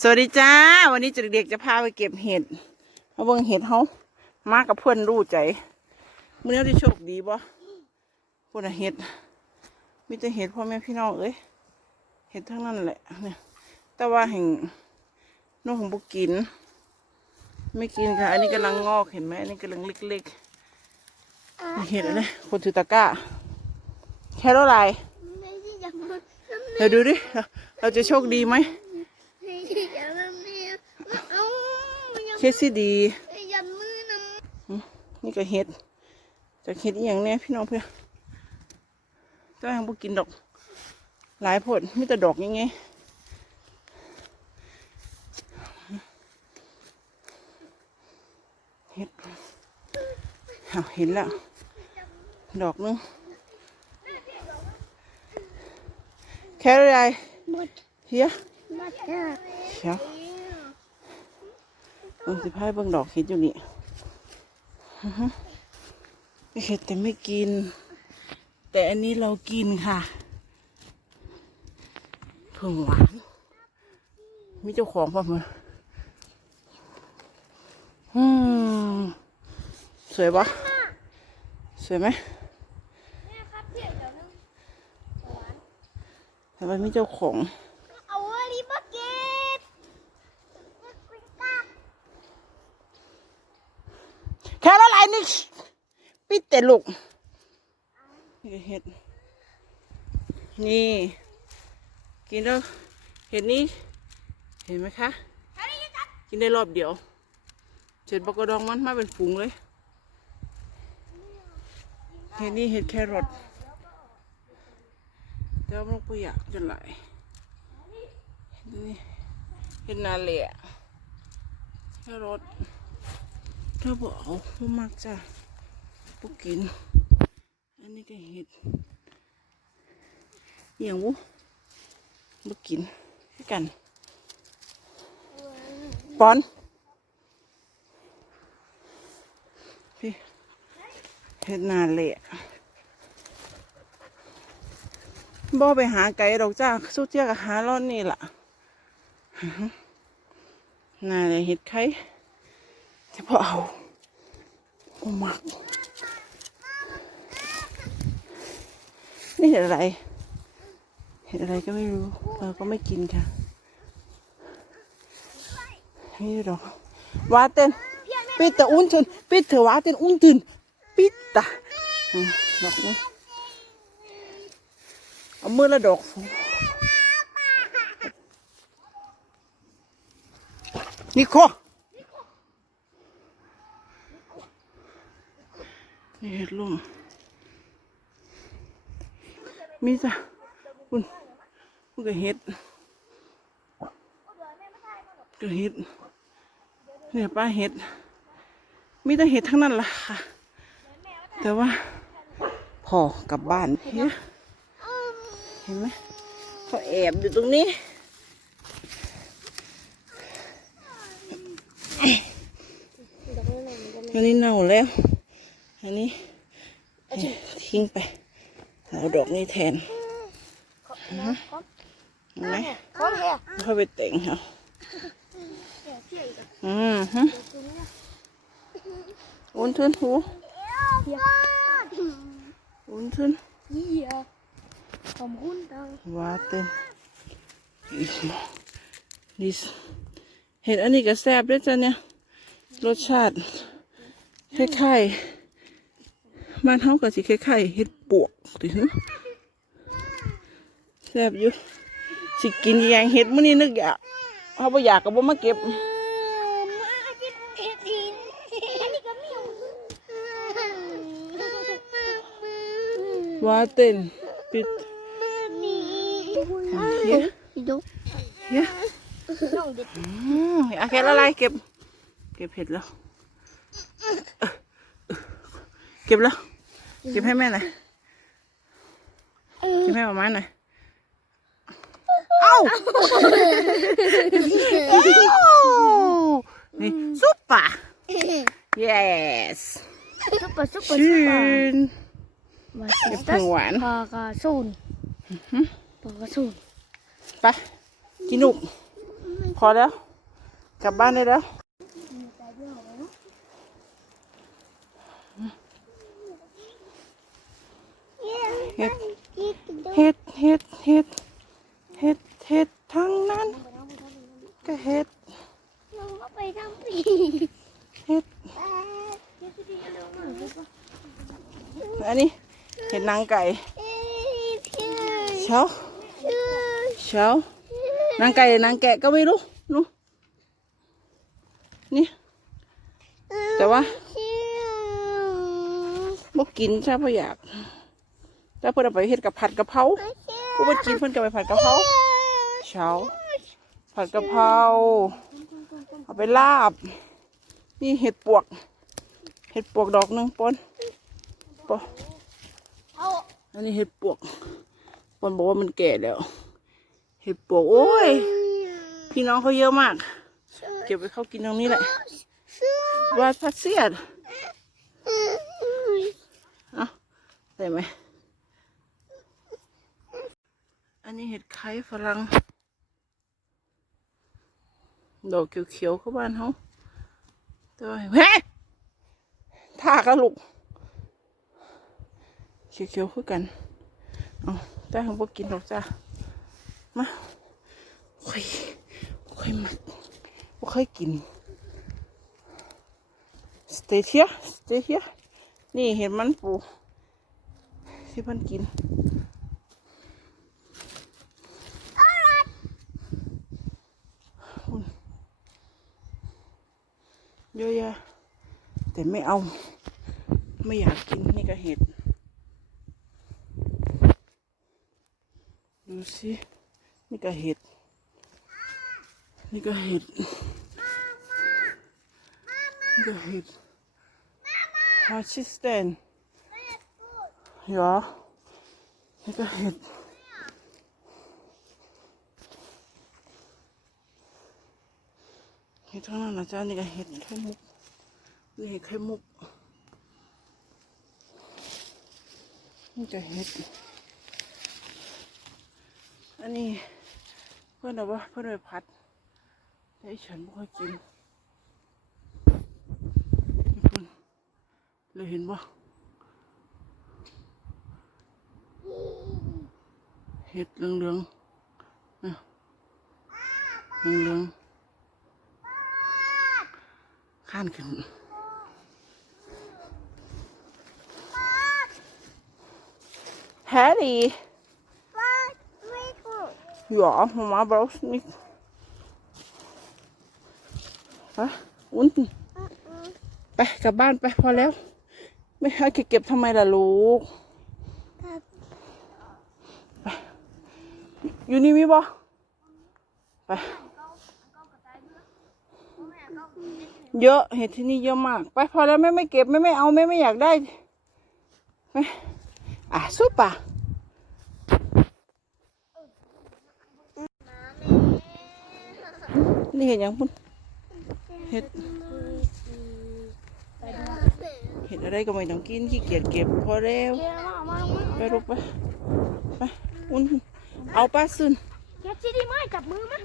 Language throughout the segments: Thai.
สวัสดีจ้า วันนี้เด็กๆจะพาไปเก็บเห็ดมาเบิ่งเห็ดเขามากับเพื่อนรู้ใจมื้อนี้ได้โชคดีบ่พวกน่ะเห็ดมีแต่เห็ดพ่อแม่พี่น้องเอ้ยเห็ดทั้งนั้นแหละเนี่ยแต่ว่าแห่งน้องของบุกิน ไม่กินค่ะ อันนี้กำลังงอกเห็นไหมอันนี้กำลังเล็กๆนี่เห็ดอะไรคนถือตะกร้าแค่เท่าไหร่ไม่ใช่อย่างนั้นเดี๋ยวดูดิเราเราจะโชคดีไหมไม่ใช่ อย่างนั้นเนี่ยเอ้ายังเคสที่ดีไม่ยันมือนะนี่ก็เห็ดจากเห็ดอหย่างเนี้ยพี่น้องเพื่อนก็ยังบ่กินดอก หลายผลมีแต่ดอกยังไงเห็ดอ้าวเห็นแล้ว ดอกนึงแค่อะไรหมดเฮียหมดจ้ะ เดี๋ยวเบิ่งสิพายเบิ่งดอกเห็ดอยู่นี่อื้อหือเห็ดแต่ไม่กิน แต่อันนี้เรากินค่ะผึ่งหวานมีเจ้าของป่ะมันอืมสวยปะสวยไหมแม่ครับเพียงเดี๋ยวนึงทำไมมีเจ้าของ เอาอันนี้มาเก็บ แค่ละลาย นี่ปิดแต่ลูกนี่เห็ด นี่ กินแล้วเห็ดนี้เห็นไหมคะ กินได้รอบเดียวเสร็จปกกระดองมันมาเป็นฝูงเลย เห็ดนี้เห็ดแครอทแต่ว่ามันก็อยากจนไหลายเห็ดนี่เห็ดนาเละแครอท ถ้าบอกเอาบ่มักจ้ะพวกกิน อันนี้ก็เห็ดอหย่างวุบ่กินคือกันปอนพี่เห็ดนาเละบ่ไปหาไก่ดอกจ้าสู้เจียกับหาร้อนนี่ล่ะอื้อหือนาเละเห็ดไข่ จะพอเอาโอ้มัก นี่เห็ดอะไร เห็ดอะไรก็ไม่รู้ เราก็ไม่กินค่ะ นี่ดอกวาเต้นปิดแต่อุ้นทนปิดเถอะวาเต้นอุ้นตื่นปิดตาดอกนี้เอามือละดอกนี่โค นี่เห็ดลุ่มมีจ้ะคุณคุณก็เห็ดก็เห็ดเนี่ยป้าเห็ด มีแต่เห็ดทั้งนั้นล่ะค่ะ แต่ว่าพอกลับบ้านเฮ้เห็นไหมเขาแอบอยู่ตรงนี้อันนี้เน่าแล้ว อันนี้ทิ้งไปเอาดอกนี้แทนเห็นไหมขอเพียงค่อยไปแต่งเอาเพียงอีกอืมฮะอุ้นทุนหูเพียงอุ้นทุนเยี่ยขอบคุณตังว่าเต้นอีกนี่เห็นอันนี้ก็แซ่บด้วยจ้ะเนี่ย รสชาติคล้ายๆ บ้านเฮาก็สิคล้ายๆเห็ดปวกติหึแซ่บอยู่สิกินอย่างเห็ดมื้อนี้นึกอยากเฮาบ่อยากก็บ่มาเก็บมากินเห็ดหินอันนี้ก็มีอยู่ว่าเต้นปิดนี่เฮียดูเฮียน้องเด็ดอืมเอาแค่ละลายเก็บ เก็บเห็ดแล้ว เก็บแล้ว เก็บให้แม่หน่อยเก็บให้ประมาณหน่อยเอ้าเอ้านี่ซุปปะ yes ซุปเปอร์ซุปเปอร์ชื่ซุปเปอร์นมาเก็บผักหวานปลากระสุนปลากระสุนไปกินนุกมพอแล้ว กลับบ้านได้แล้ว เห็ดเห็ดเห็ดเห็ดเห็ดเห็ดทั้งนั้น ก็เห็ดเราก็ไปทำปีเห็ดอันนี้เห็ดนางไก่เอ้ยพี่เช้าเช้านางไก่หรือนางแกะก็ไม่รู้นู้นี่ แต่ว่าชื่อบ่กินใช่ปะอยาก แต่เพิ่นเอาไปเฮ็ดกับผัดกะเพราผู้บ่กินเพิ่นก็ไปผัดกะเพราเช้า ผัดกะเพราเอาไปลาบ นี่เห็ดปวก เห็ดปวกดอกหนึงปนปนเอาอันนี้เห็ดปวกปนบอกว่ามันแก่แล้ว เห็ดปวกโอ้ย พี่น้องเขาเยอะมาก เก็บไปเข้ากินตรงนี้แหละชื่อวาดพัดเสียดอืมเอาได้ไหม อั นนี้เห็ดไข่ฝรั่งดอกเขียวๆเข้าบ้านเขาต่ว่าเฮ้ท่ากระลุกเขียวๆคือกันเอาแต่เขาบอกกินหรอกจ้ามาค่อยค่อยมักบ่ค่อยกิน stay here stay here นี่เห็นมันปูที่พันกิน เยอะแยะแต่ไม่เอา ไม่อยากกินนี่ก็เห็ด ดูสิ นี่ก็เห็ด นี่ก็เห็ด นี่ก็เห็ด How she stand? Ja. นี่ก็เห็ด เห็ดทั้งนั้นนะจ๊ะนี่ก็เห็ดไข่มุกนี่เห็ดไข่มุกนี่ก็เห็ดอันนี้เพื่อนเอาว่าเพื่อนไปพัดแต่ฉันไม่ค่อยกินนี่คุณเลยเห็นบ่เห็ดเหลืองๆเหลืองๆ ข้านขึ้นแฮร์รี่ว่าไม่ถูก Ja, Mama brauchst nicht. Hä? Unten. ไปกลับบ้านไปพอแล้ว ไม่ให้เก็บทำไมล่ะลูกครับอยู่นี่มีบ่ไป เยอะเห็ดที่นี่เยอะมาก ไปพอแล้วแม่ไม่เก็บแม่ไม่เอาแม่ไม่อยากได้แม่อะซุปอะนี่เห็นยังพุ่นเห็ดเห็ดอะไรก็ไม่ต้องกินขี้เกียจเก็บพอแล้วไปลูกไปไปอุ่นเอาป้าซึนเก็บที่ดีไหมจับมือมั้ย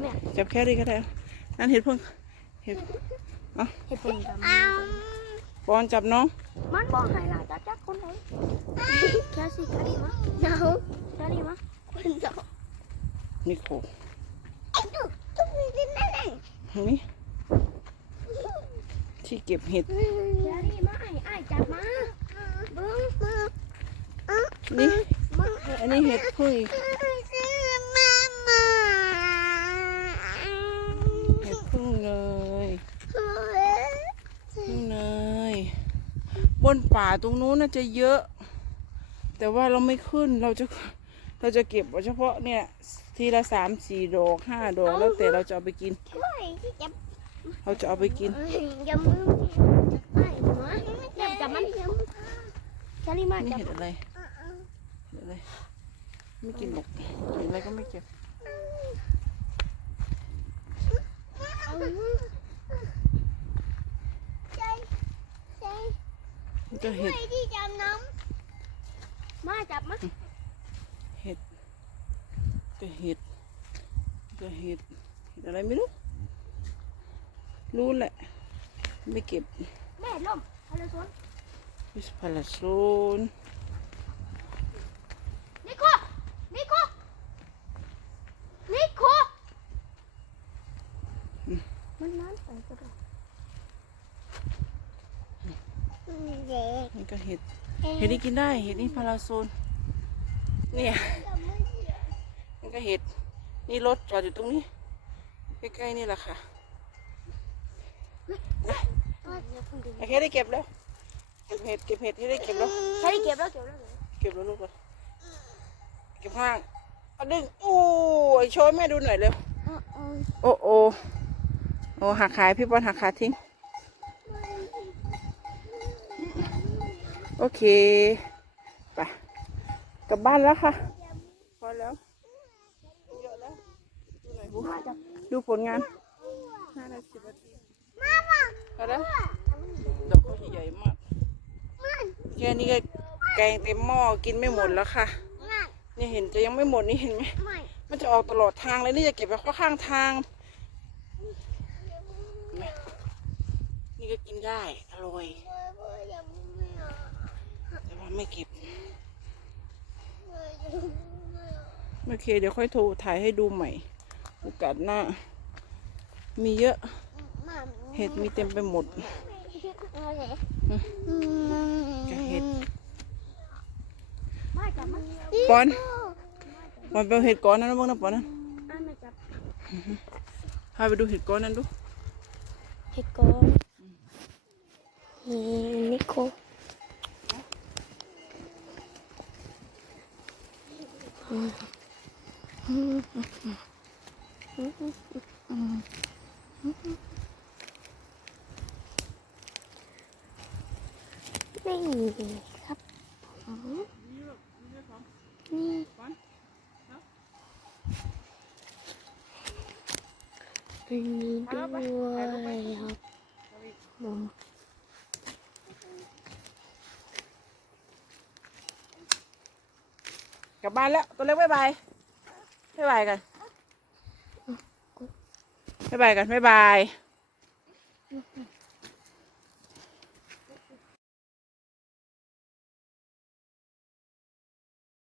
โอ้ยไม่จับเนี่ยจับแค่นี้ก็ได้นั่นเห็ดเพิ่งเห็ดเห็ดเป็นกับเอาปอนจับน้องมันบอกให้ล่ะจับจับคนไหนแค่สิแค่ดีมั้ยเนาแค่ดีมั้ยคนเดียวนี่โคไอ้ดูตุ๊กนี่นั่นเองทางนี้ที่เก็บเห็ดแค่ดีมั้ยไอ้ไอ้จับมาเบิ้งมานี่มาอันนี้เห็ดพึ่งอีก มามา เห็ดพึ่งเลยพึ่งเลยบน ป่าตรงนู้นน่าจะเยอะ แต่ว่าเราไม่ขึ้นเราจะเราจะเก็บเฉพาะเนี่ยทีละสามสี่ดอกห้าดอกแล้วแต่เราจะเอาไปกิน เราจะเอาไปกินอย่ามือไม่จับจับมันแค่ดีมั้ยนี่จับเห็ดอะไรเห็ดอะไรไม่กินหรอกเห็ดอะไรก็ไม่เก็บ ใจใจ นี่ก็เห็ดที่จับน้ำมาจับมาเห็ดก็เห็ดก็เห็ดเห็ดอะไรไม่รู้ รู้แหละ ไม่เก็บแม่ล่มเอาเลยสวนวิสพาราโซนนิโคนิโคนิโคมันน้ำใสก็ได้ เด็กนี่ก็เห็ด เห็ดนี่กินได้ เห็ดนี่พาราโซน เนี่ยนี่ก็เห็ด นี่รถจอดอยู่ตรงนี้ ใกล้ๆนี่แหละค่ะโอเคได้เก็บแล้ว เก็บเห็ด เก็บเห็ดที่ได้เก็บแล้วใช่เก็บแล้ว เก็บแล้ว เก็บแล้วลูกเลยเก็บข้างเอาดึงโอ้ยโชว์ให้แม่ดูหน่อยเร็ว โอ้โอโอ้หักขายพี่บอลหักขาทิ้ง โอเคไปกลับบ้านแล้วค่ะ พอแล้วเยอะแล้วดูหน่อยบุ๊ดูผลงานห้านาทีนาทีพอแล้วดอกเขาใหญ่มากแค่นี้ก็แกงเต็มหม้อกินไม่หมดแล้วค่ะนี่เห็นจะยังไม่หมดนี่เห็นไหมมันจะออกตลอดทางเลยนี่จะเก็บไว้ข้างทางนี่ก็กินได้อร่อย ไม่เก็บโอเค เดี๋ยวค่อยโทรถ่ายให้ดูใหม่ โอกาสหน้า มีเยอะ เห็ดมีเต็มไปหมดจะเห็ดไม่จับมันปอนปอนไปเอาเห็ดก้อนนั้นนะบ้างนะปอนนะอะไม่จับพาไปดูเห็ดก้อนนั้นดู เห็ดก้อนนิโค ไม่มีครับผมนี่ปอนอันนี้ด้วยครับผม กลับบ้านแล้ว ตัวเล็กบ๊ายบายบ๊ายบายกันบ๊ายบายกันบ๊ายบาย